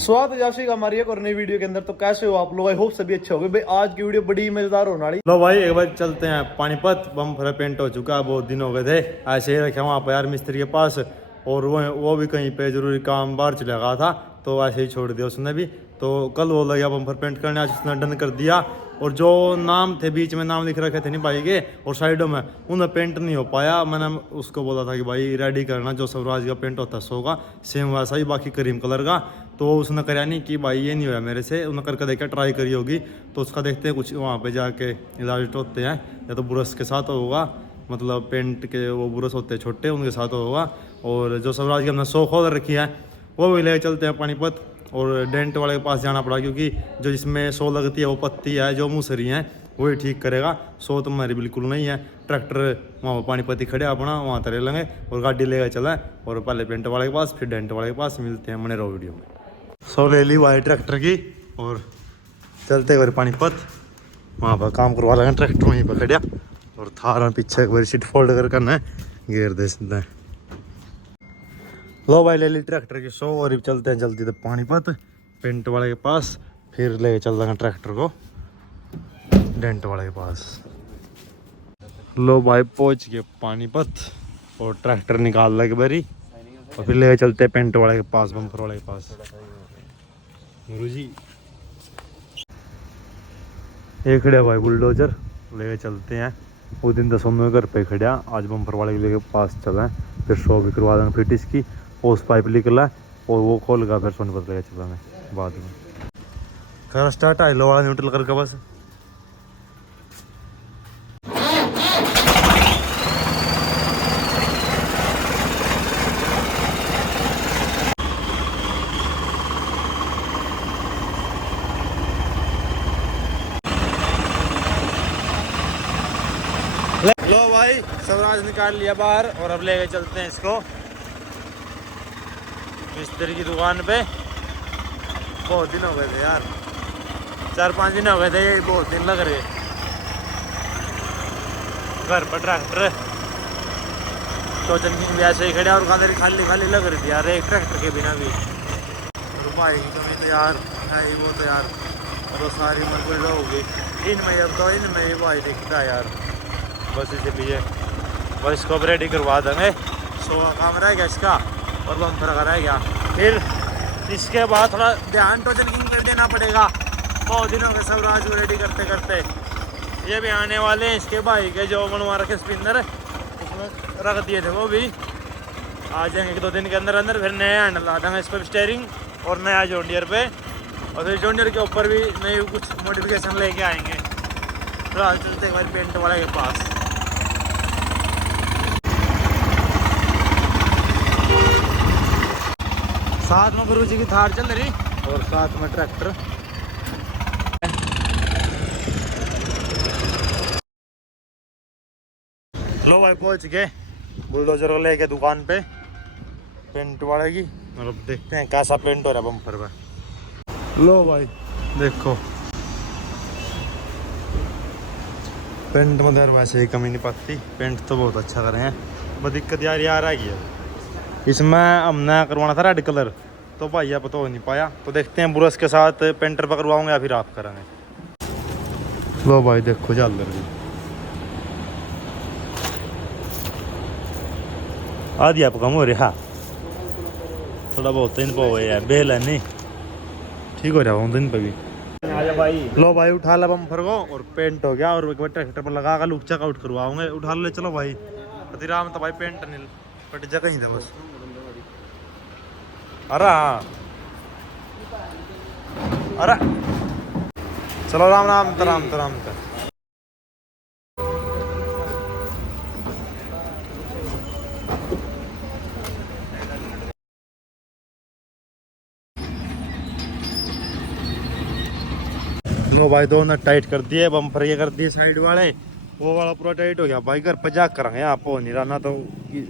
स्वागत है जाशी का हमारी एक और नई वीडियो के अंदर। तो कैसे हो आप लोग? आई होप सभी अच्छे हो गए भाई। आज की वीडियो बड़ी मजेदार होने वाली। लो भाई एक बार चलते हैं पानीपत। बम फरा पेंट हो चुका है, बहुत दिन हो गए थे। ऐसे ही रखे वहाँ पर यार मिस्त्री के पास, और वो भी कहीं पे जरूरी काम बाहर चला गया था, तो ऐसे ही छोड़ दिया उसने भी। तो कल वो लग गया बम फर पेंट करने, आज उसने डन कर दिया। और जो नाम थे बीच में नाम लिख रखे थे नहीं भाई के, और साइडों में उन्हें पेंट नहीं हो पाया। मैंने उसको बोला था कि भाई रेडी करना, जो स्वराज का पेंट होता है 100 का सेम वैसा ही, बाकी क्रीम कलर का। तो उसने कराया नहीं कि भाई ये नहीं हुआ मेरे से। उन्हें करके देखा, ट्राई करी होगी, तो उसका देखते हैं कुछ वहाँ पे जाके इलाज होते हैं, या तो ब्रश के साथ होगा, मतलब पेंट के वो ब्रश होते हैं छोटे, उनके साथ होगा। और जो स्वराज की हमने 100 खोल रखी है वो भी ले चलते हैं पानीपत। और डेंट वाले के पास जाना पड़ा, क्योंकि जो जिसमें 100 लगती है वो पत्ती है, जो मूसरी है वही ठीक करेगा। 100 तो हमारी बिल्कुल नहीं है। ट्रैक्टर वहाँ पानीपत ही खड़े अपना, वहाँ तरे लेंगे और गाड़ी लेकर चलें, और पहले पेंट वाले के पास फिर डेंट वाले के पास। मिलते हैं मने रहो वीडियो में। 100 ले ली भाई ट्रैक्टर की, और चलते हुए पानीपत। वहाँ पर काम करवा लेंगे, ट्रैक्टर वहीं पर खड़ा, और थार पीछे एक बार सीट फोल्ड कर करना है, गेर दे सकते हैं। लो भाई ले ली ट्रैक्टर की 100, और चलते हैं जल्दी से पानीपत पेंट वाले के पास, फिर ले चल देंगे ट्रैक्टर को डेंट वाले के पास। लो भाई पहुंच गए पानीपत, और ट्रैक्टर निकाल लगे बारी, और फिर ले चलते हैं पेंट वाले के पास, बम्पर वाले के पास। गुरु जी एक खड़े भाई बुलडोजर, ले चलते हैं। वो दिन 10 में घर पे खड़ा, आज बम्पर वाले के पास चलें, फिर 100 भी करवा देंगे फिट इसकी। ओस पाइप निकला और वो खोल गया, फिर सोनीपत लेके चलेंगे बाद में। कर स्टार्ट है लो वाला न्यूट्रल करके बस। लो भाई स्वराज निकाल लिया बाहर, और अब लेके चलते हैं इसको मिस्त्री की दुकान पे। बहुत दिन हो गए थे यार, 4-5 दिन हो गए थे, बहुत दिन लग रहे घर पर। ट्रैक्टर टोचन किंग भी ऐसे ही खड़े, और कादर खाली खाली लग रही थी यार एक ट्रैक्टर के बिना भी। रुपये की कमी तो यार है ही वो, तो यार तो सारी मजबूरी होगी इनमें। अब तो इनमें ही भाई दिखता है यार, बस इसे पीछे बस इसको अब रेडी करवा देंगे। 100 का काम रह गया इसका, और बम्पर का रह गया। फिर इसके बाद थोड़ा ध्यान टोचन किंग कर देना पड़ेगा। बहुत दिनों के स्वराज को रेडी करते करते। ये भी आने वाले हैं इसके भाई के, जो बनवा रखे स्पिनर उसमें रख दिए थे, वो भी आ जाएंगे 1-2 दिन के अंदर अंदर। फिर नया हैंडल ला देंगे इस पर, स्टेयरिंग और नया जॉन्डियर पे, और फिर जॉन्डियर के ऊपर भी नई कुछ मॉडिफिकेशन लेके आएंगे। फिलहाल चलते हैं हमारे पेंट वाले के पास। साथ में गुरु जी की थार चल रही, और साथ में ट्रैक्टर। लो भाई पहुंच गए बुलडोजर को लेके दुकान पे पेंट वाले की, और देखते हैं कैसा पेंट हो रहा है बम्पर पे। लो भाई देखो पेंट में यार वैसे ही कमी नहीं पाती, पेंट तो बहुत अच्छा करे हैं। बस दिक्कत यार आ गई है, इसमें हमने करवाना था रेड कलर, तो भाई अब तो हो नहीं पाया। तो देखते हैं ब्रश के साथ पेंटर पर करवाऊंगा या फिर आप करेंगे। लो भाई देखो जल रही आदि आप कम हो रहा, थोड़ा बहुत दिन पे हुए है बेल है नहीं, ठीक हो रहा हूँ दिन पे भी। लो भाई उठा ला बम्पर को, और पेंट हो गया, और एक बार ट्रैक्टर पर लगा कर लुक चेकआउट करवाऊंगे। उठा ले चलो भाई, राम तो भाई पेंट नहीं बट जगह ही था बस। अरे हाँ अरे चलो राम राम राम तर। लो भाई दो नट टाइट कर दिए, बम्पर ये कर दिए साइड वाले, वो वाला पूरा टाइट हो गया भाई। घर पर जा करेंगे, आप हो नहीं रहा तो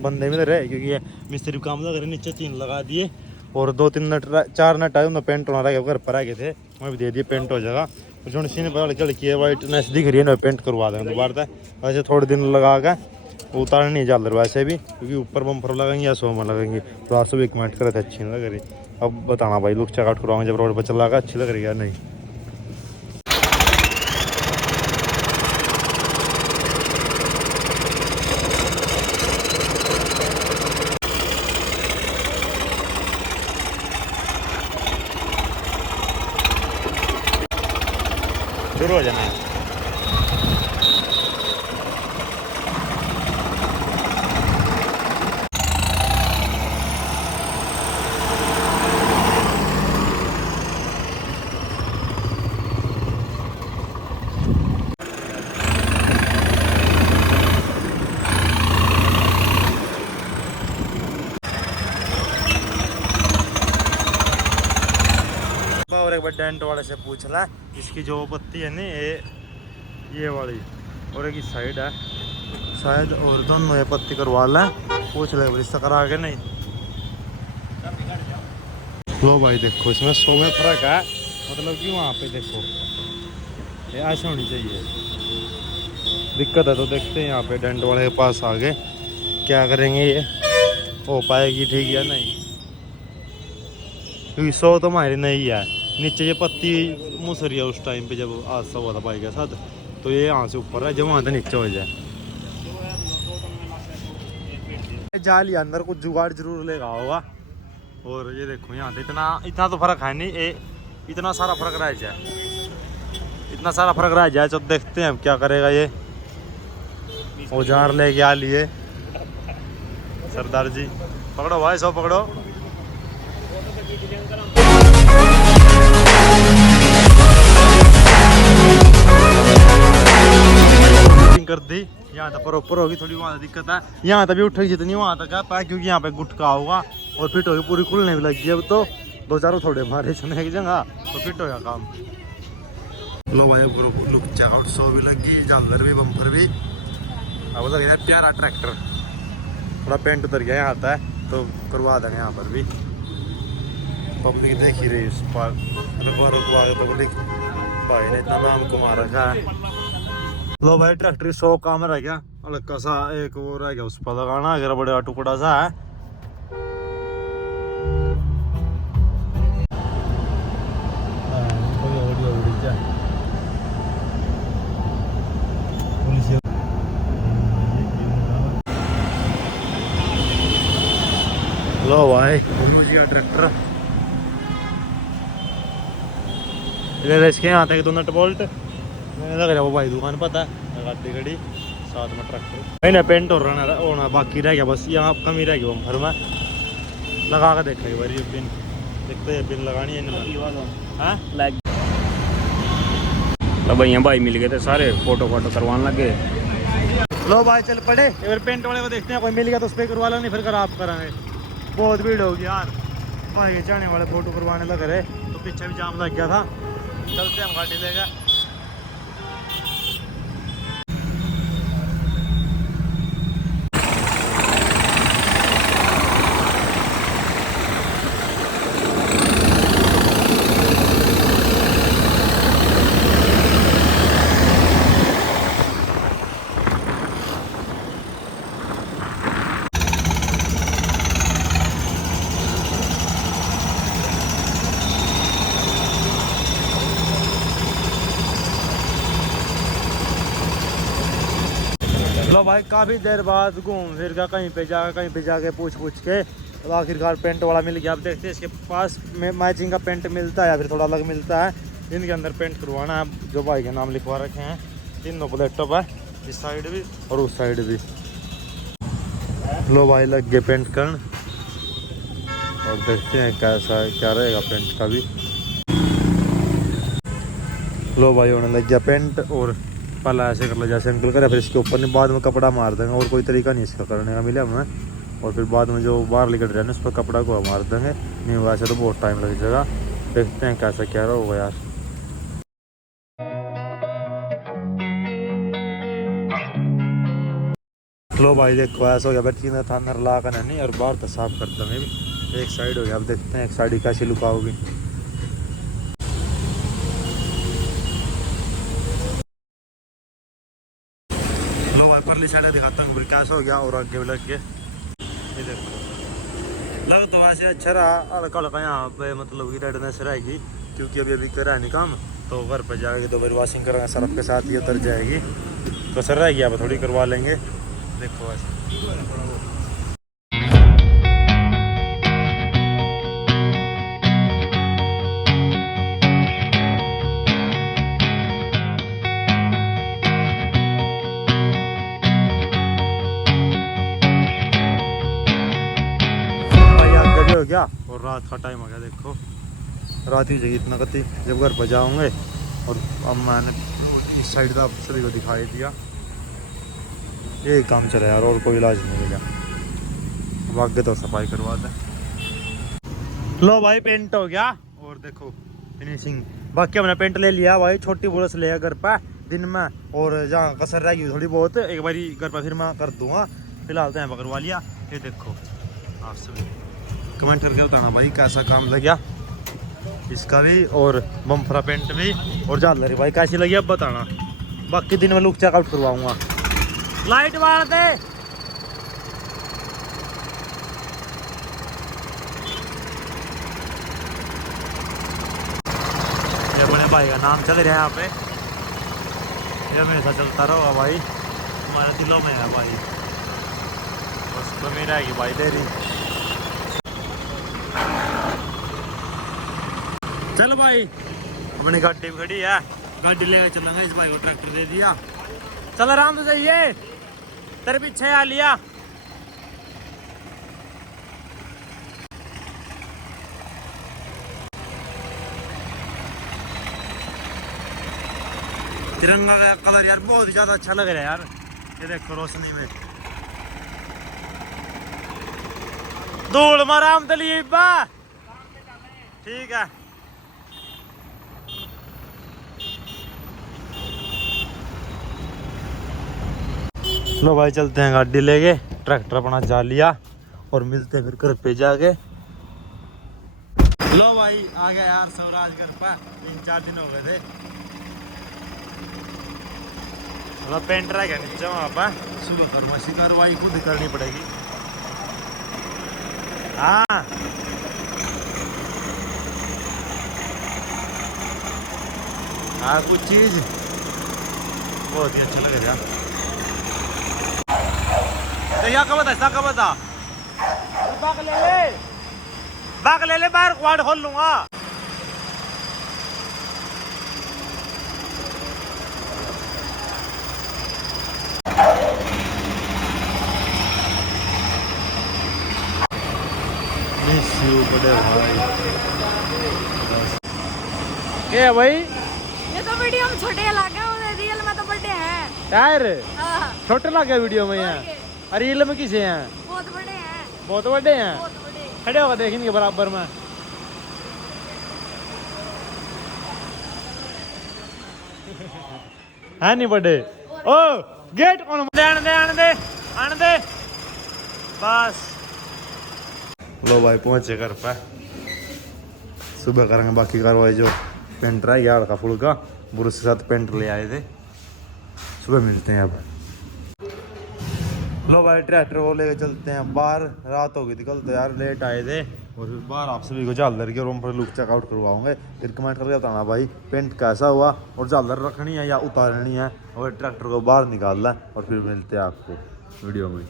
बंदे में रहे, क्योंकि ये मिस्त्री काम लग रहे। नीचे 3 लगा दिए, और 2-3 नट 4 नट आए, उन्हें पेंट होना रह गया, घर पर आ गए थे, मैं भी दे दिए, पेंट हो जाएगा। जो सीने पर लड़की है वाइटनेस दिख रही है ना, पेंट करवा देंगे दोबारा। वैसे थोड़े दिन लगा के उतारने नहीं चल रहा वैसे भी, क्योंकि ऊपर बम्पर लगेंगे या 100 में लगेंगे। तो आज सुबह कमेंट करे थे अच्छी नहीं लग रही। अब बताना भाई, लुक चेकआउट करवाएंगे जब रोड पर चल रहा अच्छी लग रही है या नहीं। शुरू हो जाना है। और एक बार डेंट वाले से पूछ ला, इसकी जो पत्ती है ना ये वाली और एक इस साइड है शायद, और दोनों ये पत्ती करवा लें। पूछ ले इससे करा के नहीं। लो भाई देखो इसमें 100 में फर्क है, मतलब कि वहाँ पे देखो ये ऐसा होनी चाहिए। दिक्कत है तो देखते हैं यहाँ पे डेंट वाले के पास आगे क्या करेंगे, ये हो पाएगी ठीक या नहीं, क्योंकि 100 तो हमारी नहीं है। नीचे ये पत्ती मुसरी है उस टाइम पे जब हादसा हुआ था बाइक के साथ, तो ये यहाँ से ऊपर है, जब वहाँ से नीचे हो जाए। जाली अंदर कुछ जुगाड़ जरूर लेगा होगा। और ये देखो यहाँ से इतना तो फर्क है नहीं, इतना सारा फर्क रह जाए, इतना सारा फर्क रह जाए। तो देखते हैं अब क्या करेगा ये। औजार लेके आ लिए सरदार जी। पकड़ो भाई, 100 पकड़ो। कर दी यहाँ तक प्रॉपर होगी, थोड़ी वहाँ दिक्कत है। यहाँ तक भी उठेगी जितनी वहाँ तक है, क्योंकि यहाँ पे गुटका होगा और फिट होगी, पूरी खुलने भी लगी है। अब तो 2-4 थोड़े मारे चुने की जगह तो फिट होगा काम। लो भाई लुक चेकआउट 100 भी लगी, जानवर भी, बम्पर भी। अब लग रहा है प्यारा ट्रैक्टर। थोड़ा पेंट उतर गया यहाँ आता है तो करवा देंगे यहाँ पर भी। पब्लिक देख ही रही उस पर पब्लिक भाई ने इतना नाम कमा रखा है। लो भाई ट्रैक्टर 100 काम रह गया, हल्का सा एक वो रह गया उस पर लगाना, अगर बड़ा टुकड़ा सा है। लो भाई ट्रैक्टर इसके यहाँ तक 2 नट बोल्ट लग रहा वो भाई दुकान पता है, गाड़ी खड़ी साथ में ट्रैक्टर नहीं ना। पेंट और होना बाकी रह गया, बस यहाँ कमी रह गई बम्फर में। लगा के देखेंगे भाई ये पिन, देखते हैं पिन लगानी है। हाँ तो भैया भाई मिल गए थे सारे, फोटो करवाने लगे। लो भाई चल पड़े, अगर पेंट वाले को देखते हैं, कोई मिल गया तो उस पर करवा लो, नहीं फिर खराब कराएंगे। बहुत भीड़ होगी यार, भाई जाने वाले फोटो करवाने लग रहे, तो पीछे भी जाम लग गया था। चलते हम गाड़ी लेगा। लो भाई काफ़ी देर बाद घूम फिर का कहीं पे जाके पूछ के तो आखिरकार पेंट वाला मिल गया। अब देखते हैं इसके पास मैचिंग का पेंट मिलता है या फिर थोड़ा अलग मिलता है। इनके अंदर पेंट करवाना है, जो भाई के नाम लिखवा रखे हैं। तीनों प्लेटों पर, इस साइड भी और उस साइड भी। लो भाई लग गए पेंट करन, और देखते हैं कैसा क्या रहेगा पेंट का भी। लो भाई होने लग गया पेंट, और पहला ऐसे कर लो जैसे अंकल करे, फिर इसके ऊपर नहीं बाद में कपड़ा मार देंगे। और कोई तरीका नहीं इसका करने का मिला हमें। और फिर बाद में जो बाहर निकल रहे हैं उस पर कपड़ा को मार देंगे। नहीं वैसे तो बहुत टाइम लग जाएगा। देखते हैं कैसा क्या होगा यार। लो भाई देखो ऐसा हो गया, बैठी था अंदर ला कर नहीं, और बाहर तो साफ कर देंगे। एक साइड हो गया, अब देखते हैं एक साइड कैसी लुक आओगी। लो वाइपर परली साइड दिखाता हूँ कैसा हो गया और आगे भी लग गए। ये देखो लग तो वैसे अच्छा रहा, हल्का हल्का यहाँ पे मतलब कि रेडनेस रहेगी क्योंकि अभी अभी करा नहीं काम, तो घर पर जाके दो बार वॉशिंग करेंगे सर्फ के साथ, ये उतर जाएगी। तो सर रहेगी अब थोड़ी करवा लेंगे। देखो वैसे हो गया और रात का टाइम हो गया। देखो रात ही जाएगी इतना कति जब घर पर जाऊंगे। और अब मैंने इस साइड का सभी को दिखाई दिया, यही काम चला यार और कोई इलाज नहीं मिला। अब आगे तो सफाई करवा दें। लो भाई पेंट हो गया और देखो फिनिशिंग। बाकी हमने पेंट ले लिया भाई, छोटी ब्रश ले घर पर दिन में, और जहाँ कसर रहेगी थोड़ी बहुत एक बारी घर पर फिर मैं कर दूंगा। फिलहाल तो यहाँ करवा लिया। ये देखो आप सभी कमेंट करके बताना भाई कैसा काम लग गया इसका भी, और बम्फरा पेंट भी, और झालरी भाई कैसी लगी अब बताना। बाकी दिन में लुक चेकआउट करवाऊंगा। लाइट मार दे। ये अपने भाई का नाम चल रहा है यहाँ पे, ये हमेशा चलता रहोगा भाई, तुम्हारे दिलों में है भाई, बस कमी रहेगी भाई तेरी। चल भाई अपनी गाड़ी भी खड़ी है, गाड़ी लेकर चलेंगे। इस भाई को ट्रैक्टर दे दिया, चल आराम से जाइए, तेरे पीछे आ लिया। तिरंगा का कलर यार बहुत ही ज्यादा अच्छा लग रहा है यार, ये देखो रोशनी में। धूल माराम दलीप ठीक है। लो भाई चलते हैं गाड़ी लेके, ट्रैक्टर अपना जा लिया और मिलते हैं फिर घर पे जाके। लो भाई आ गया यार स्वराज घर पर, 3-4 दिन हो गए थे। मतलब पेंट रह गया नीचे वहाँ पर, शुरू कर मशीन कार्रवाई खुद करनी पड़ेगी। हाँ हाँ कुछ चीज बहुत ही अच्छा लग रहा। या कब बता कब बता, बाग ले ले बाहर क्वाड खोल लूंगा। मिस यू बड़े भाई। क्या है भाई? ये तो वीडियो में छोटे लगे, रियल में तो बड़े हैं यार। हाँ। छोटे लगे वीडियो में यहाँ, अरे रील में किसे हैं? बहुत बड़े हैं, बहुत बड़े हैं, बहुत बड़े। खड़े होकर देखेंगे बराबर में। है नहीं बड़े। ओ गेट कौन दे आने दे आने दे आने दे बस। लो भाई पहुंचे घर पे, सुबह करेंगे बाकी कार्रवाई। जो पेंट रहा यार का फुल का ब्रश के साथ पेंट ले आए थे, सुबह मिलते हैं अब। लो भाई ट्रैक्टर को लेके चलते हैं बाहर, रात हो गई थी कल तो यार, लेट आए थे। और फिर बाहर आप सभी को झालर के रूम पर लुक चेकआउट करवाऊंगे, फिर कमेंट करके बताना भाई पेंट कैसा हुआ, और झालर रखनी है या उतारनी है, और ट्रैक्टर को बाहर निकालना है। और फिर मिलते हैं आपको वीडियो में।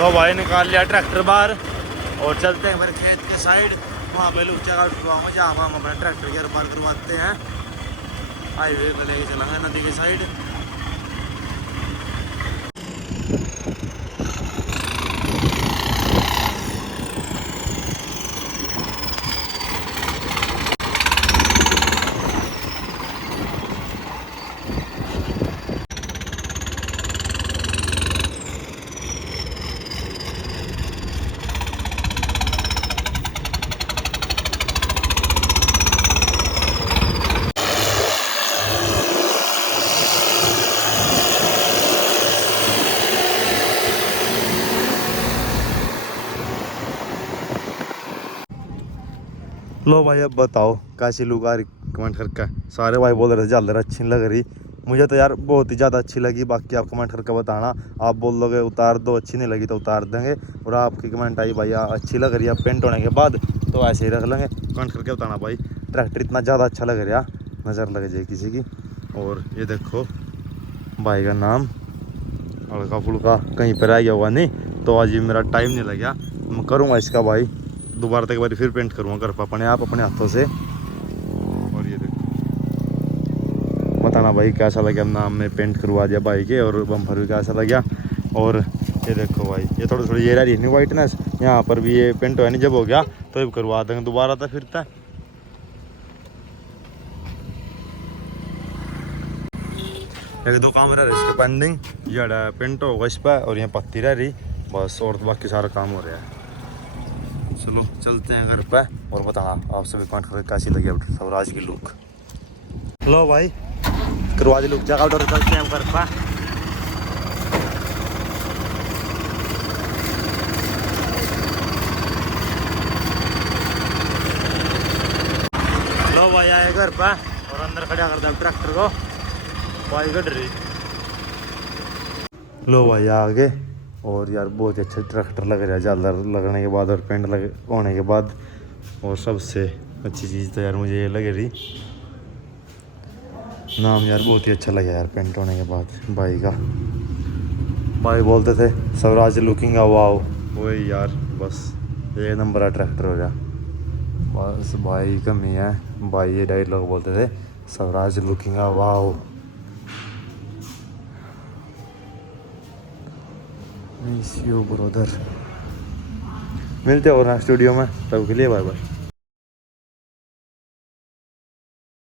लो भाई निकाल लिया ट्रैक्टर बाहर और चलते हैं मेरे खेत के साइड, वहाँ पे लुक चेकआउट करवाऊंगा जहाँ हम अपना ट्रैक्टर गियर पार करवाते हैं। हाईवे पे लेके चलेंगे नदी के साइड। लो भाई अब बताओ कैसी लुक आ रही कमेंट करके। सारे भाई बोल रहे थे झालर अच्छी नहीं लग रही, मुझे तो यार बहुत ही ज़्यादा अच्छी लगी। बाकी आप कमेंट करके बताना, आप बोल दोगे उतार दो, अच्छी नहीं लगी तो उतार देंगे। और आपकी कमेंट आई भाई अच्छी लग रही है पेंट होने के बाद तो ऐसे ही रख लेंगे। कमेंट करके बताना भाई ट्रैक्टर इतना ज़्यादा अच्छा लग रहा, नज़र लग जाए किसी की। और ये देखो भाई का नाम हल्का फुल्का कहीं पर आ गया हुआ नहीं, तो आज भी मेरा टाइम नहीं लगा। मैं करूँगा इसका भाई दोबारा तक बारी फिर पेंट करूँगा घर पर अपने आप अपने हाथों से। और ये देखो बताना भाई कैसा लगा, नाम में पेंट करवा दिया भाई के, और बम्पर भी कैसा लगा। और ये देखो भाई ये थोड़ी थोड़ी ये रही नहीं वाइटनेस, यहाँ पर भी ये पेंट हुआ नहीं, जब हो गया तो ये करवा देंगे दोबारा था फिर था। एक दो काम रह रहा है इसके पेंडिंग, ये पेंट होगा इस पर और यहाँ पत्ती रह रही बस, और तो बाकी सारा काम हो रहा है। चलो चलते हैं घर पे और बताना आप सभी कमेंट करके कैसी लगी अब स्वराज की लुक। लो भाई करवा दी लुक जगह उधर, चलते हैं घर पे। लो भाई आए घर पे और अंदर खड़ा कर दिया ट्रैक्टर को, भाई गड़ रही। लो भाई आगे, और यार बहुत ही अच्छा ट्रैक्टर लग रहा है झालर लगने के बाद और पेंट लग होने के बाद। और सबसे अच्छी चीज़ तो यार मुझे ये लग रही, नाम यार बहुत ही अच्छा लगा यार पेंट होने के बाद भाई का। भाई बोलते थे स्वराज लुकिंग वाओ, वही यार बस एक नंबर का ट्रैक्टर हो गया बस भाई, कमी है भाई ये डायलॉग बोलते थे Swaraj looking wow. Miss you brother, मिलते हैं और स्टूडियो में, तब के लिए बाय बाय।